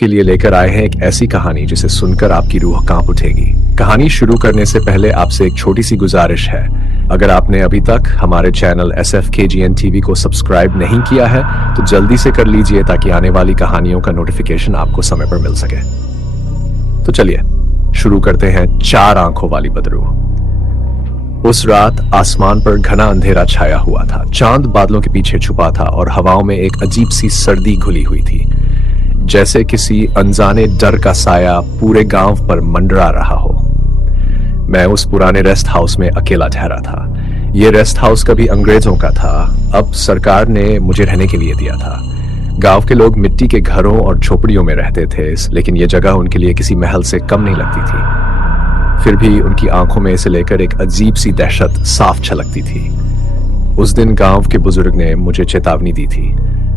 आपके लिए लेकर आए हैं एक ऐसी कहानी जिसे सुनकर आपकी रूह कांप उठेगी। कहानी शुरू करने से पहले आपसे एक छोटी सी गुजारिश है। अगर आपने अभी तक हमारे चैनल SFKGN TV को सब्सक्राइब नहीं किया है तो जल्दी से कर लीजिए ताकि आने वाली कहानियों का नोटिफिकेशन आपको समय पर मिल सके। तो चलिए शुरू करते हैं चार आंखों वाली बदरू। उस रात आसमान पर घना अंधेरा छाया हुआ था। चांद बादलों के पीछे छुपा था और हवाओं में एक अजीब सी सर्दी घुली हुई थी, जैसे किसी अनजाने डर का साया पूरे गांव पर मंडरा रहा हो। मैं उस पुराने रेस्ट हाउस में अकेला ठहरा था। ये रेस्ट हाउस कभी अंग्रेजों का था, अब सरकार ने मुझे रहने के लिए दिया था। गांव के लोग मिट्टी के घरों और झोपड़ियों में रहते थे, लेकिन यह जगह उनके लिए किसी महल से कम नहीं लगती थी। फिर भी उनकी आंखों में इसे लेकर एक अजीब सी दहशत साफ छलकती थी। उस दिन गांव के बुजुर्ग ने मुझे चेतावनी दी थी,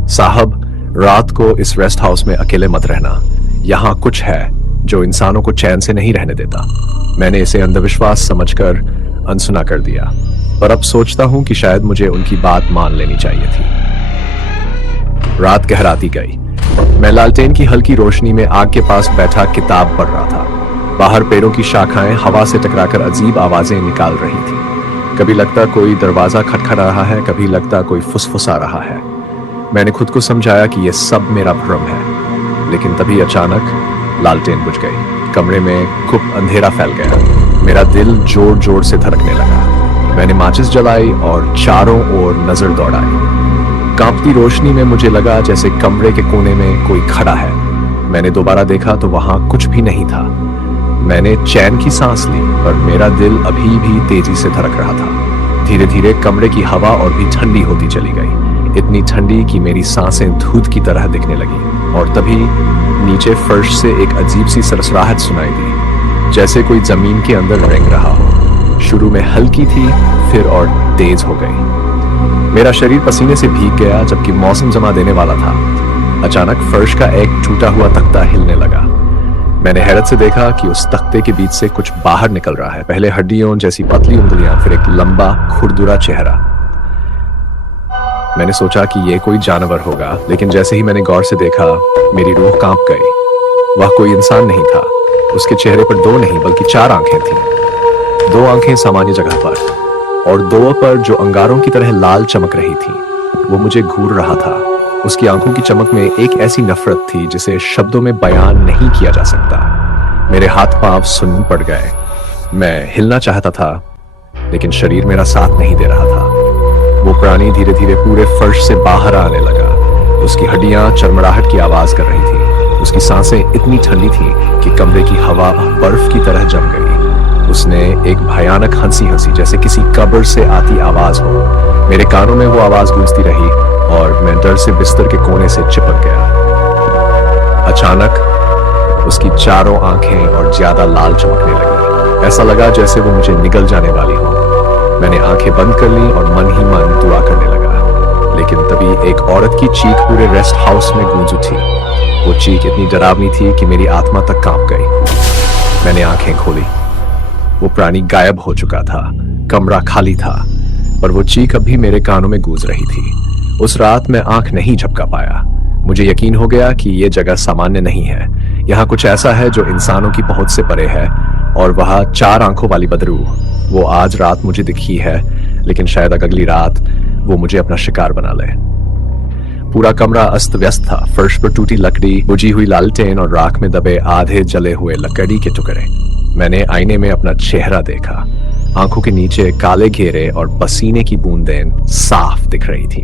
साहब, रात को इस रेस्ट हाउस में अकेले मत रहना। यहाँ कुछ है जो इंसानों को चैन से नहीं रहने देता। मैंने इसे अंधविश्वास समझकर अनसुना कर दिया, पर अब सोचता हूं कि शायद मुझे उनकी बात मान लेनी चाहिए थी। रात गहराती गई। मैं लालटेन की हल्की रोशनी में आग के पास बैठा किताब पढ़ रहा था। बाहर पेड़ों की शाखाएं हवा से टकराकर अजीब आवाजें निकाल रही थी। कभी लगता कोई दरवाजा खटखटा रहा है, कभी लगता कोई फुसफुसा रहा है। मैंने खुद को समझाया कि यह सब मेरा भ्रम है, लेकिन तभी अचानक लालटेन बुझ गई। कमरे में खूब अंधेरा फैल गया। मेरा दिल जोर जोर से धड़कने लगा। मैंने माचिस जलाई और चारों ओर नजर दौड़ाई। कांपती रोशनी में मुझे लगा जैसे कमरे के कोने में कोई खड़ा है। मैंने दोबारा देखा तो वहां कुछ भी नहीं था। मैंने चैन की सांस ली, पर मेरा दिल अभी भी तेजी से धड़क रहा था। धीरे धीरे कमरे की हवा और भी ठंडी होती चली गई, इतनी ठंडी कि मेरी सांसें धूत की तरह दिखने लगी। और तभी नीचे फर्श से एक अजीब सी सरसराहट सुनाई दी, जैसे कोई जमीन के अंदर रेंग रहा हो। शुरू में हल्की थी, फिर और तेज हो गई। मेरा शरीर पसीने से भीग गया, जबकि मौसम जमा देने वाला था। अचानक फर्श का एक टूटा हुआ तख्ता हिलने लगा। मैंने हैरत से देखा कि उस तख्ते के बीच से कुछ बाहर निकल रहा है। पहले हड्डियों जैसी पतली उंगलियां, फिर एक लंबा खुरदुरा चेहरा। मैंने सोचा कि यह कोई जानवर होगा, लेकिन जैसे ही मैंने गौर से देखा, मेरी रूह कांप गई। वह कोई इंसान नहीं था। उसके चेहरे पर दो नहीं बल्कि चार आंखें थीं। दो आंखें सामान्य जगह पर और दो पर जो अंगारों की तरह लाल चमक रही थी। वो मुझे घूर रहा था। उसकी आंखों की चमक में एक ऐसी नफरत थी जिसे शब्दों में बयान नहीं किया जा सकता। मेरे हाथ पांव सुन्न पड़ गए। मैं हिलना चाहता था, लेकिन शरीर मेरा साथ नहीं दे रहा था। वो प्राणी धीरे धीरे पूरे फर्श से बाहर आने लगा। उसकी हड्डियां चरमराहट की आवाज कर रही थी। उसकी सांसें इतनी ठंडी थी कि कमरे की हवा बर्फ की तरह जम गई। उसने एक भयानक हंसी हंसी, जैसे किसी कब्र से आती आवाज हो। मेरे कानों में वो आवाज गूंजती रही और मैं डर से बिस्तर के कोने से चिपक गया। अचानक उसकी चारों आंखें और ज्यादा लाल चमकने लगी। ऐसा लगा जैसे वो मुझे निगल जाने वाली हो। मैंने आंखें बंद कर ली और मन ही मन दुआ करने लगा। लेकिन तभी एक औरत की चीख पूरे रेस्ट हाउस में गूंज उठी। वो चीख इतनी डरावनी थी कि मेरी आत्मा तक कांप गई। मैंने आंखें खोली। वो प्राणी गायब हो चुका था। कमरा खाली था, पर वो चीख अब भी मेरे कानों में गूंज रही थी। उस रात मैं आंख नहीं झपका पाया। मुझे यकीन हो गया कि यह जगह सामान्य नहीं है। यहाँ कुछ ऐसा है जो इंसानों की पहुंच से परे है। और वह चार आंखों वाली बदरू, वो आज रात मुझे दिखी है, लेकिन शायद अगली रात वो मुझे अपना शिकार बना ले। पूरा कमरा अस्त व्यस्त था। फर्श पर टूटी लकड़ी, बुझी हुई लालटेन और राख में दबे आधे जले हुए लकड़ी के टुकड़े। मैंने आईने में अपना चेहरा देखा। आंखों के नीचे काले घेरे और पसीने की बूंदें साफ दिख रही थी।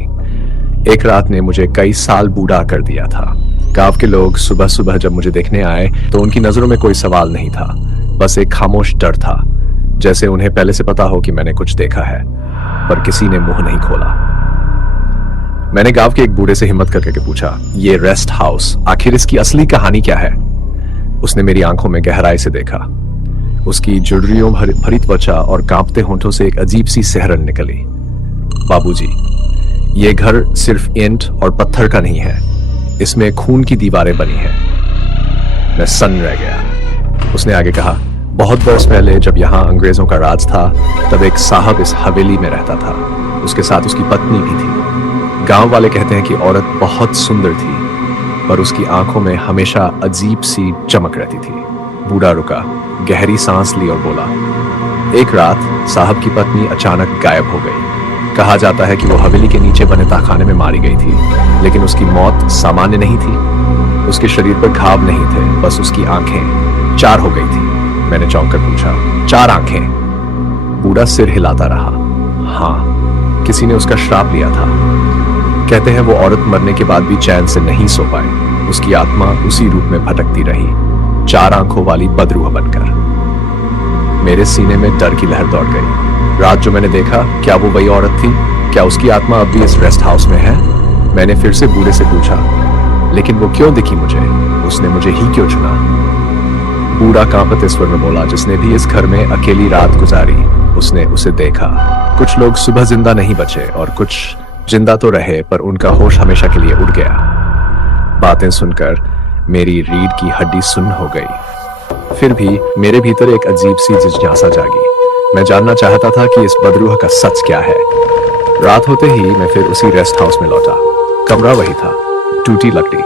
एक रात ने मुझे कई साल बूढ़ा कर दिया था। गांव के लोग सुबह सुबह जब मुझे देखने आए तो उनकी नजरों में कोई सवाल नहीं था, बस एक खामोश डर था, जैसे उन्हें पहले से पता हो कि मैंने कुछ देखा है, पर किसी ने मुंह नहीं खोला। मैंने गांव के एक बूढ़े से हिम्मत करके पूछा, ये रेस्ट हाउस, आखिर इसकी असली कहानी क्या है? उसने मेरी आंखों में गहराई से देखा। उसकी जुड़रियों भरी त्वचा और कांपते होंठों से एक अजीब सी सिहरन निकली। बाबूजी, ये घर सिर्फ ईंट और पत्थर का नहीं है, इसमें खून की दीवारें बनी हैं। मैं सन्न रह गया। उसने आगे कहा, बहुत बरस पहले जब यहाँ अंग्रेजों का राज था, तब एक साहब इस हवेली में रहता था। उसके साथ उसकी पत्नी भी थी। गांव वाले कहते हैं कि औरत बहुत सुंदर थी। पर उसकी आंखों में हमेशा अजीब सी चमक रहती थी। बूढ़ा रुका, गहरी सांस ली और बोला, एक रात साहब की पत्नी अचानक गायब हो गई। कहा जाता है कि वो हवेली के नीचे बने तहखाने में मारी गई थी, लेकिन उसकी मौत सामान्य नहीं थी। उसके शरीर पर घाव नहीं थे, बस उसकी आंखें 4 हो गई थी। मैंने चौंक कर पूछा, 4 आंखें? बूढ़ा सिर हिलाता रहा। हाँ, किसी ने उसका श्राप लिया था। कहते हैं वो औरत मरने के बाद भी चैन से नहीं सो पाई। उसकी आत्मा उसी रूप में भटकती रही, 4 आंखों वाली बदरूह बनकर। मेरे सीने में डर की लहर दौड़ गई। रात जो मैंने देखा, क्या वो वही औरत थी? क्या उसकी आत्मा अब भी इस रेस्ट हाउस में है? मैंने फिर से बूढ़े से पूछा, लेकिन वो क्यों दिखी मुझे? उसने मुझे ही क्यों चुना? बूढ़ा कांपते स्वर में बोला, जिसने भी इस घर में अकेली रात गुजारी, उसने उसे देखा। कुछ लोग सुबह जिंदा नहीं बचे और कुछ जिंदा तो रहे, पर उनका होश हमेशा के लिए उड़ गया। बातें सुनकर मेरी रीढ़ की हड्डी सुन्न हो गई। फिर भी मेरे भीतर एक अजीब सी जिज्ञासा जागी। मैं जानना चाहता था कि इस बदरूह का सच क्या है। रात होते ही मैं फिर उसी रेस्ट हाउस में लौटा। कमरा वही था, टूटी लकड़ी,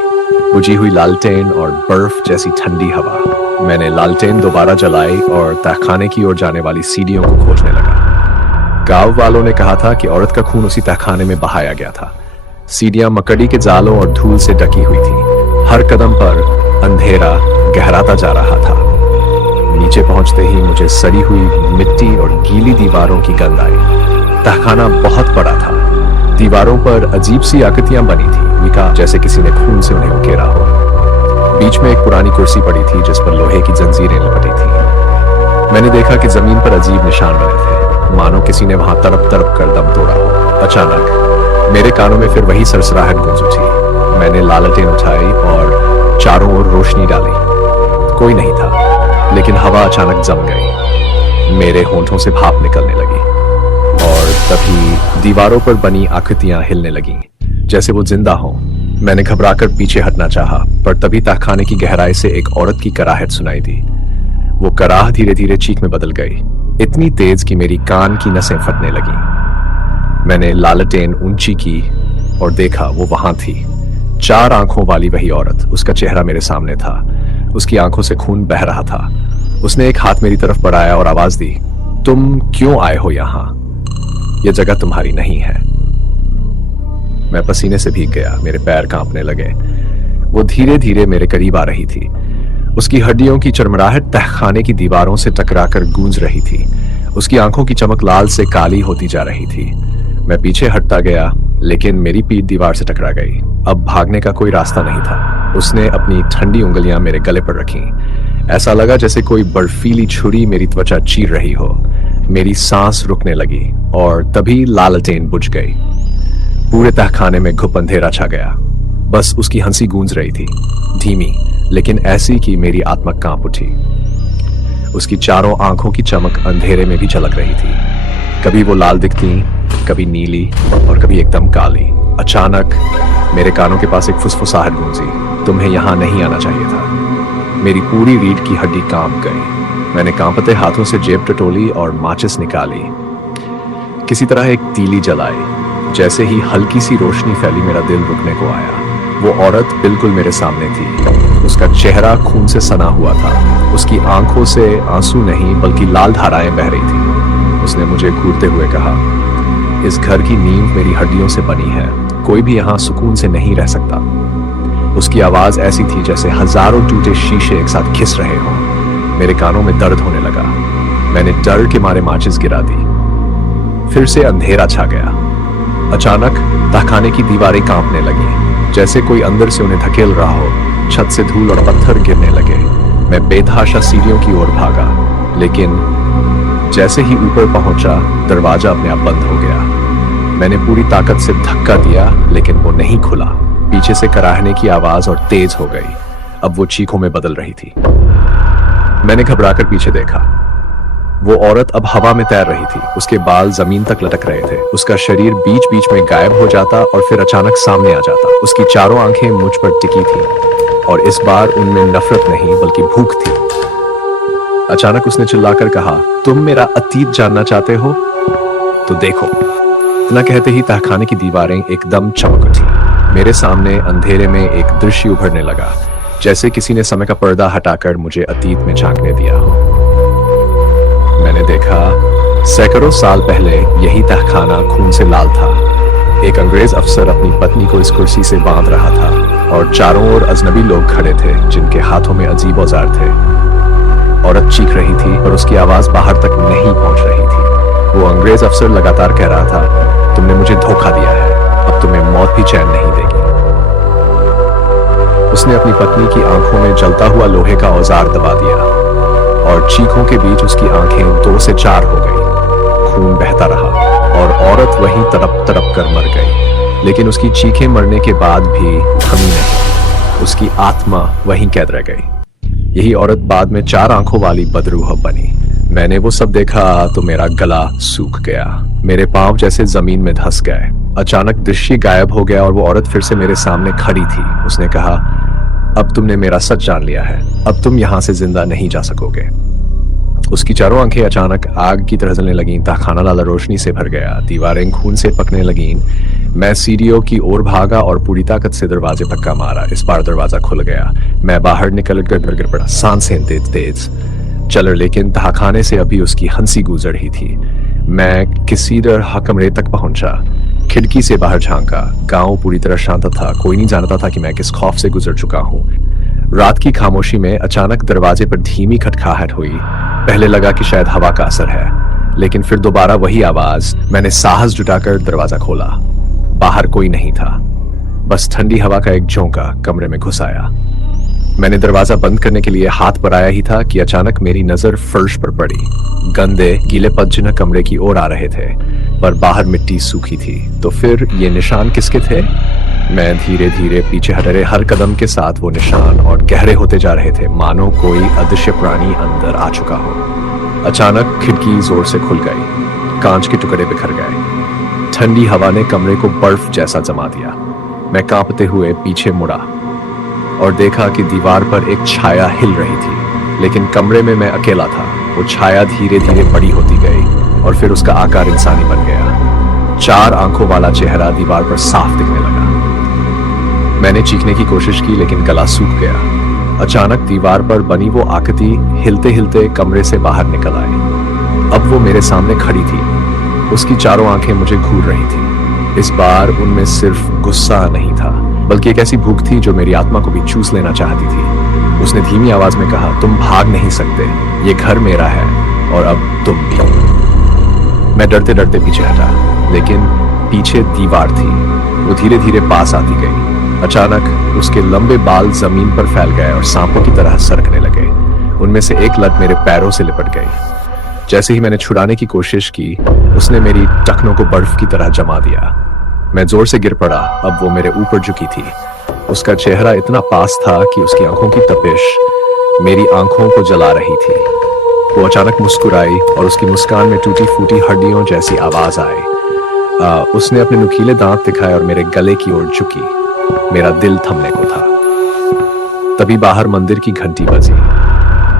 बुझी हुई लालटेन और बर्फ जैसी ठंडी हवा। मैंने लालटेन दोबारा जलाई और तहखाने की ओर जाने वाली सीढ़ियों को खोजने लगा। गांव वालों ने कहा था कि औरत का खून उसी तहखाने में बहाया गया था। सीढ़ियां मकड़ी के जालों और धूल से ढकी हुई थी। हर कदम पर अंधेरा गहराता जा रहा था। नीचे पहुंचते ही मुझे सड़ी हुई मिट्टी और गीली दीवारों की गंध आई। तहखाना बहुत बड़ा था। दीवारों पर अजीब सी आकृतियां बनी थी, जैसे किसी ने खून से उन्हें उकेरा हो। बीच में एक पुरानी कुर्सी पड़ी थी जिस पर लोहे की जंजीरें लपटी थी। मैंने देखा कि जमीन पर अजीब निशान बने थे, मानो किसी ने वहां तड़प तड़प कर दम तोड़ा हो। अचानक मेरे कानों में फिर वही सरसराहट गूंज उठी। मैंने लालटेन उठाई और चारों ओर रोशनी डाली। कोई नहीं था, लेकिन हवा अचानक जम गई। मेरे होंठों से भाप निकलने लगी और तभी दीवारों पर बनी आकृतियां हिलने लगीं, जैसे वो जिंदा हों। मैंने घबराकर पीछे हटना चाहा, पर तभी तहखाने की गहराई से एक औरत की कराहट सुनाई दी। वो कराह धीरे धीरे चीख में बदल गई, इतनी तेज कि मेरी कान की नसें फटने लगीं। मैंने लालटेन ऊंची की और देखा वो वहां थी, 4 आंखों वाली वही औरत। उसका चेहरा मेरे सामने था, उसकी आंखों से खून बह रहा था। उसने एक हाथ मेरी तरफ बढ़ाया और आवाज दी, तुम क्यों आए हो यहां? यह जगह तुम्हारी नहीं है। मैं पसीने से भीग गया, मेरे पैर कांपने लगे। वो धीरे धीरे मेरे करीब आ रही थी। उसकी हड्डियों की चरमराहट तहखाने की दीवारों से टकराकर गूंज रही थी। उसकी आंखों की चमक लाल से काली होती जा रही थी। मैं पीछे हटता गया, लेकिन मेरी पीठ दीवार से टकरा गई। अब भागने का कोई रास्ता नहीं था। उसने अपनी ठंडी उंगलियां मेरे गले पर रखीं। ऐसा लगा जैसे कोई बर्फीली छुरी मेरी त्वचा चीर रही हो। मेरी सांस रुकने लगी और तभी लालटेन बुझ गई। पूरे तहखाने में घुप अंधेरा छा गया। बस उसकी हंसी गूंज रही थी, धीमी लेकिन ऐसी कि मेरी आत्मा कांप उठी। उसकी चारों आंखों की चमक अंधेरे में भी झलक रही थी। कभी वो लाल दिखती, कभी नीली और कभी एकदम काली। अचानक मेरे कानों के पास एक फुसफुसाहट गूंजी, तुम्हें यहां नहीं आना चाहिए था। मेरी पूरी रीढ़ की हड्डी कांप गई। मैंने कांपते हाथों से जेब टटोली और माचिस निकाली। किसी तरह एक तीली जलाई। जैसे ही हल्की सी रोशनी फैली, मेरा दिल रुकने को आया। वो औरत बिल्कुल मेरे सामने थी। उसका चेहरा खून से सना हुआ था। उसकी आंखों से आंसू नहीं बल्कि लाल धाराएं बह रही थी। उसने मुझे घूरते हुए कहा, इस घर की नींव मेरी हड्डियों से बनी है, कोई भी यहाँ सुकून से नहीं रह सकता। उसकी आवाज ऐसी थी जैसे हजारों टूटे शीशे एक साथ घिस रहे हों। मेरे कानों में दर्द होने लगा। मैंने डर के मारे माचिस गिरा दी। फिर से अंधेरा छा गया। अचानक तहखाने की दीवारें कांपने लगी, जैसे कोई अंदर से उन्हें धकेल रहा हो। छत से धूल और पत्थर गिरने लगे। मैं बेतहाशा सीढ़ियों की ओर भागा, लेकिन जैसे ही ऊपर पहुंचा, दरवाजा अपने आप बंद हो गया। मैंने पूरी ताकत से धक्का दिया, लेकिन वो नहीं खुला। पीछे से कराहने की आवाज और तेज हो गई। अब वो चीखों में बदल रही थी। मैंने घबराकर पीछे देखा। वो औरत अब हवा में तैर रही थी। उसके बाल जमीन तक लटक रहे थे। उसका शरीर बीच बीच में गायब हो जाता और फिर अचानक सामने आ जाता। उसकी चारों आंखें मुझ पर टिकी थी और इस बार उनमें नफरत नहीं बल्कि भूख थी। अचानक उसने चिल्लाकर कहा, तुम मेरा अतीत जानना चाहते हो? तो देखो। इतना कहते ही तहखाने की दीवारें एकदम चमक उठी। मेरे सामने अंधेरे में एक दृश्य उभरने लगा, जैसे किसी ने समय का पर्दा हटाकर मुझे अतीत में झांकने दिया हो। मैंने देखा सैकड़ों साल पहले यही तहखाना खून से लाल था। एक अंग्रेज अफसर अपनी पत्नी को इस कुर्सी से बांध रहा था और चारों ओर अजनबी लोग खड़े थे जिनके हाथों में अजीब औजार थे। औरत चीख रही थी और उसकी आवाज बाहर तक नहीं पहुंच रही थी। वो अंग्रेज अफसर लगातार कह रहा था, तुमने मुझे धोखा दिया है, अब तुम्हें मौत भी चैन नहीं देगी। उसने अपनी पत्नी की आंखों में जलता हुआ लोहे का औजार दबा दिया और चीखों के बीच उसकी आंखें 2 से 4 हो गई। खून बहता रहा और औरत वहीं तड़प तड़प कर मर गई। लेकिन उसकी चीखें मरने के बाद भी थमी नहीं, उसकी आत्मा वहीं कैद रह गई। यही औरत बाद में 4 आंखों वाली बदरूह बनी। मैंने वो सब देखा तो मेरा गला सूख गया, मेरे पांव जैसे जमीन में धंस गए। अचानक दृश्य गायब हो गया और वो औरत फिर से मेरे सामने खड़ी थी। उसने कहा, अब तुमने मेरा सच जान लिया है, अब तुम यहां से जिंदा नहीं जा सकोगे। उसकी चारों आंखें अचानक आग की तरह जलने लगीं, तहखाना लाला रोशनी से भर गया, दीवारें खून से पकने लगीं। मैं सीढ़ियों की ओर भागा और पूरी ताकत से दरवाजे धक्का मारा। इस बार दरवाजा खुल गया। मैं बाहर निकल कर गिर पड़ा, सांसें तेज चल, लेकिन तहखाने से अभी उसकी हंसी गूंज रही थी। मैं किसी तरह कमरे तक पहुंचा, खिड़की से बाहर झांका। गांव पूरी तरह शांत था, कोई नहीं जानता था कि मैं किस खौफ से गुजर चुका हूं। रात की खामोशी में अचानक दरवाजे पर धीमी खटखटाहट हुई। पहले लगा कि शायद हवा का असर है, लेकिन फिर दोबारा वही आवाज। मैंने साहस जुटाकर दरवाजा खोला। बाहर कोई नहीं था, बस ठंडी हवा का एक झोंका कमरे में घुस आया। मैंने दरवाजा बंद करने के लिए हाथ पर आया ही था कि अचानक मेरी नजर फर्श पर पड़ी। गंदे गीले पदचिन्ह कमरे की ओर आ रहे थे, पर बाहर मिट्टी सूखी थी। तो फिर ये निशान किसके थे? मैं धीरे धीरे पीछे हट रहे, हर कदम के साथ वो निशान और गहरे होते जा रहे थे, मानो कोई अदृश्य प्राणी अंदर आ चुका हो। अचानक खिड़की जोर से खुल गई, कांच के टुकड़े बिखर गए। ठंडी हवा ने कमरे को बर्फ जैसा जमा दिया। मैं कांपते हुए पीछे मुड़ा और देखा कि दीवार पर एक छाया हिल रही थी, लेकिन कमरे में मैं अकेला था। वो छाया धीरे धीरे बड़ी होती गई और फिर उसका आकार इंसानी बन गया। 4 आंखों वाला चेहरा दीवार पर साफ दिखने लगा। मैंने चीखने की कोशिश की, लेकिन गला सूख गया। अचानक दीवार पर बनी वो आकृति हिलते हिलते कमरे से बाहर निकल आई। अब वो मेरे सामने खड़ी थी। उसकी चारों आंखें मुझे घूर रही थी। इस बार उनमें सिर्फ गुस्सा नहीं था, बल्कि एक ऐसी भूख थी जो मेरी आत्मा को भी चूस लेना चाहती थी। उसने धीमी आवाज में कहा, तुम भाग नहीं सकते, ये घर मेरा है और अब तुम भी। मैं डरते डरते पीछे हटा, लेकिन पीछे दीवार थी। वो धीरे धीरे पास आती गई। अचानक उसके लंबे बाल जमीन पर फैल गए और सांपों की तरह सरकने लगे। उनमें से एक लत मेरे पैरों से लिपट गई। जैसे ही मैंने छुड़ाने की कोशिश की, उसने मेरी टखनों को बर्फ की तरह जमा दिया। मैं जोर से गिर पड़ा। अब वो मेरे ऊपर झुकी थी। उसका चेहरा इतना पास था कि उसकी आंखों की तपिश मेरी आंखों को जला रही थी। वो अचानक मुस्कुराई और उसकी मुस्कान में टूटी फूटी हड्डियों जैसी आवाज आई। उसने अपने नुकीले दांत दिखाए और मेरे गले की ओर झुकी। मेरा दिल थमने को था। तभी बाहर मंदिर की घंटी बजी।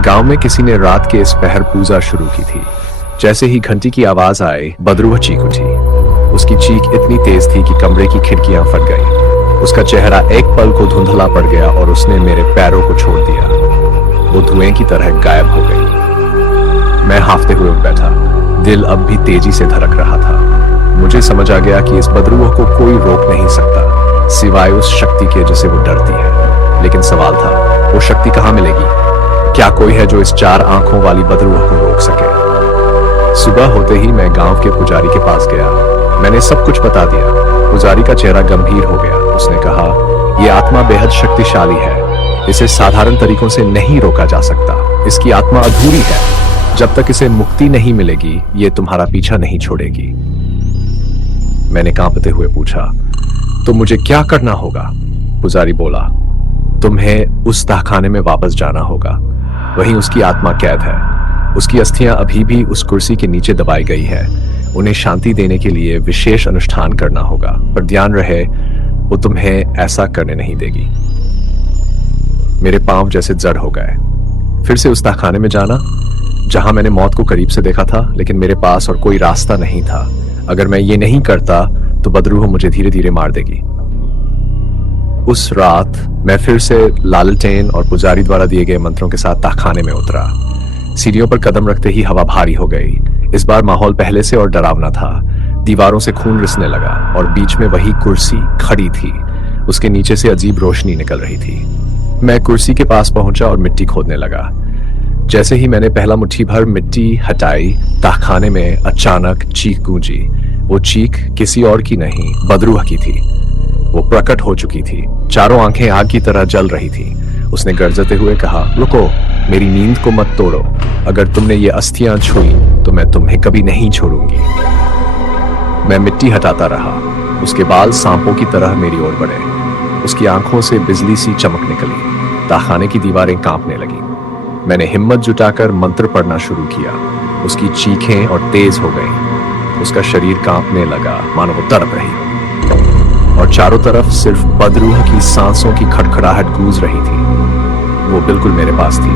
गांव में किसी ने रात के इस पहर पूजा शुरू की थी। जैसे ही घंटी की आवाज आई, बदरूह चीख उठी। उसकी चीख इतनी तेज थी कि कमरे की खिड़कियां फट गईं। उसका चेहरा एक पल को धुंधला पड़ गया और उसने मेरे पैरों को छोड़ दिया। वो धुएं की तरह गायब हो गई। मैं हाफते हुए उठ बैठा। दिल अब भी तेजी से धड़क रहा था। मुझे समझ आ गया कि इस बदरूह को कोई रोक नहीं सकता, सिवाय उस शक्ति के जिसे वो डरती है। लेकिन सवाल था, वो शक्ति कहां मिलेगी? क्या कोई है जो इस 4 आंखों वाली बदरूह को रोक सके? सुबह होते ही मैं गांव के पुजारी के पास गया। मैंने सब कुछ बता दिया। पुजारी का चेहरा गंभीर हो गया। उसने कहा, यह आत्मा बेहद शक्तिशाली है, इसे साधारण तरीकों से नहीं रोका जा सकता। इसकी आत्मा अधूरी है। जब तक इसे मुक्ति नहीं मिलेगी, ये तुम्हारा पीछा नहीं छोड़ेगी। मैंने कांपते हुए पूछा, तो मुझे क्या करना होगा? पुजारी बोला, तुम्हें उस तहखाने में वापस जाना होगा। वहीं उसकी आत्मा कैद है। उसकी अस्थियां अभी भी उस कुर्सी के नीचे दबाई गई है। उन्हें शांति देने के लिए विशेष अनुष्ठान करना होगा, पर ध्यान रहे, वो तुम्हें ऐसा करने नहीं देगी। मेरे पांव जैसे जड़ हो गए। फिर से उस तहखाने में जाना, जहां मैंने मौत को करीब से देखा था, लेकिन मेरे पास और कोई रास्ता नहीं था। अगर मैं ये नहीं करता तो बदरूह मुझे धीरे धीरे मार देगी। उस रात मैं फिर से लालटेन और पुजारी द्वारा दिए गए मंत्रों के साथ तहखाने में उतरा। सीढ़ियों पर कदम रखते ही हवा भारी हो गई। इस बार माहौल पहले से और डरावना था। दीवारों से खून रिसने लगा और बीच में वही कुर्सी खड़ी थी। उसके नीचे से अजीब रोशनी निकल रही थी। मैं कुर्सी के पास पहुंचा और मिट्टी खोदने लगा। जैसे ही मैंने पहला मुट्ठी भर मिट्टी हटाई, तहखाने में अचानक चीख गूंजी। वो चीख किसी और की नहीं, बदरूह की थी। वो प्रकट हो चुकी थी। चारों आंखें आग की तरह जल रही थी। उसने गरजते हुए कहा, रुको, मेरी नींद को मत तोड़ो। अगर तुमने ये अस्थियां छुई तो मैं तुम्हें कभी नहीं छोड़ूंगी। मैं मिट्टी हटाता रहा। उसके बाल सांपों की तरह मेरी ओर बढ़े। उसकी आंखों से बिजली सी चमक निकली। तहखाने की दीवारें कांपने लगी। मैंने हिम्मत जुटाकर मंत्र पढ़ना शुरू किया। उसकी चीखें और तेज हो गईं। उसका शरीर कांपने लगा, मानो वो तड़प रही हो। और चारों तरफ सिर्फ बदरूह की सांसों की खड़खड़ाहट गूंज रही थी। वो बिल्कुल मेरे पास थी,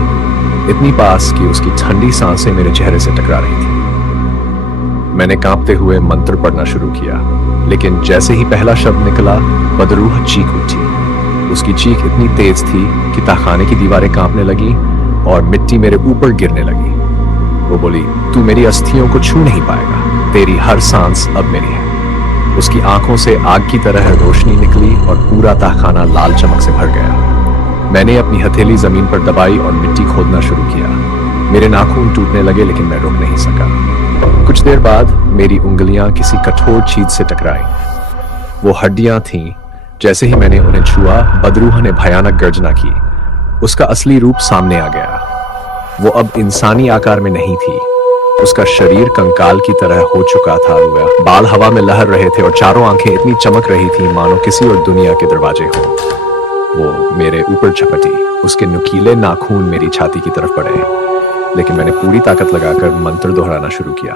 इतनी पास कि उसकी ठंडी सांसें मेरे चेहरे से टकरा रही थी। मैंने कांपते हुए मंत्र पढ़ना शुरू किया, लेकिन जैसे ही पहला शब्द निकला, बदरूह चीख उठी। उसकी चीख इतनी तेज थी कि तहखाने की दीवारें कांपने लगी और मिट्टी मेरे ऊपर गिरने लगी। वो बोली, तू मेरी अस्थियों को छू नहीं पाएगा। तेरी हर सांस अब मेरी है। उसकी आंखों से आग की तरह रोशनी निकली और पूरा तहखाना लाल चमक से भर गया। मैंने अपनी हथेली जमीन पर दबाई और मिट्टी खोदना शुरू किया। मेरे नाखून टूटने लगे, लेकिन मैं रुक नहीं सका। कुछ देर बाद मेरी उंगलियां किसी कठोर चीज से टकराई। वो हड्डियां थीं। जैसे ही मैंने उन्हें छुआ, बदरूह ने भयानक गर्जना की। उसका असली रूप सामने आ गया। वो अब इंसानी आकार में नहीं थी। उसका शरीर कंकाल की तरह हो चुका था। बाल हवा में लहर रहे थे और चारों आंखें इतनी चमक रही थी मानो किसी और दुनिया के दरवाजे हो। वो मेरे ऊपर झपटी। उसके नुकीले नाखून मेरी छाती की तरफ पड़े, लेकिन मैंने पूरी ताकत लगाकर मंत्र दोहराना शुरू किया।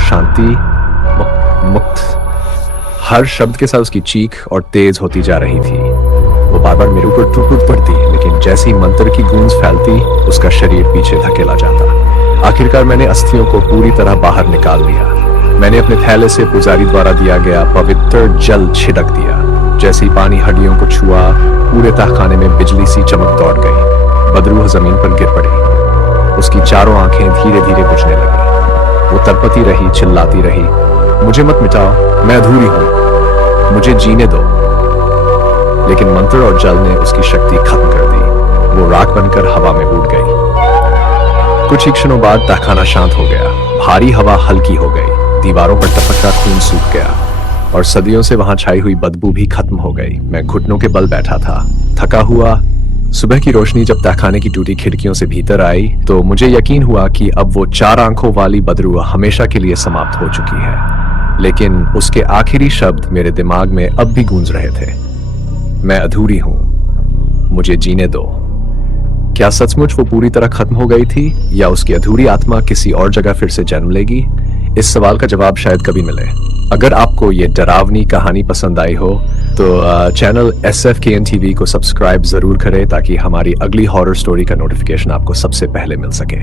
शांति, मुक्त। हर शब्द के साथ उसकी चीख और तेज होती जा रही थी। वो बार बार मेरे ऊपर टूट पड़ती, लेकिन जैसे ही मंत्र की गूंज फैलती, उसका शरीर पीछे धकेला जाता। आखिरकार मैंने अस्थियों को पूरी तरह बाहर निकाल लिया। मैंने अपने थैले से पुजारी द्वारा दिया गया पवित्र जल छिड़क दिया। जैसे ही पानी हड्डियों को छुआ, पूरे तहखाने में बिजली सी चमक दौड़ गई। बदरूह जमीन पर गिर पड़ी। उसकी चारों आंखें धीरे धीरे बुझने लगी। वो तड़पती रही, चिल्लाती रही, मुझे मत मिटाओ, मैं अधूरी हूं, मुझे जीने दो। लेकिन मंत्र और जल ने उसकी शक्ति खत्म कर दी। वो राख बनकर हवा में उड़ गई। कुछ ही क्षणों बाद तहखाना शांत हो गया। भारी हवा हल्की हो गई। दीवारों पर टपकता खून सूख गया और सदियों से वहां छाई हुई बदबू भी खत्म हो गई। मैं घुटनों के बल बैठा था, थका हुआ। सुबह की रोशनी जब तहखाने की टूटी खिड़कियों से भीतर आई तो मुझे यकीन हुआ कि अब वो चार आंखों वाली बदरूह हमेशा के लिए समाप्त हो चुकी है। लेकिन उसके आखिरी शब्द मेरे दिमाग में अब भी गूंज रहे थे, मैं अधूरी हूं, मुझे जीने दो। क्या सचमुच वो पूरी तरह खत्म हो गई थी, या उसकी अधूरी आत्मा किसी और जगह फिर से जन्म लेगी? इस सवाल का जवाब शायद कभी मिले। अगर आपको ये डरावनी कहानी पसंद आई हो तो चैनल SFKN TV को सब्सक्राइब जरूर करें, ताकि हमारी अगली हॉरर स्टोरी का नोटिफिकेशन आपको सबसे पहले मिल सके।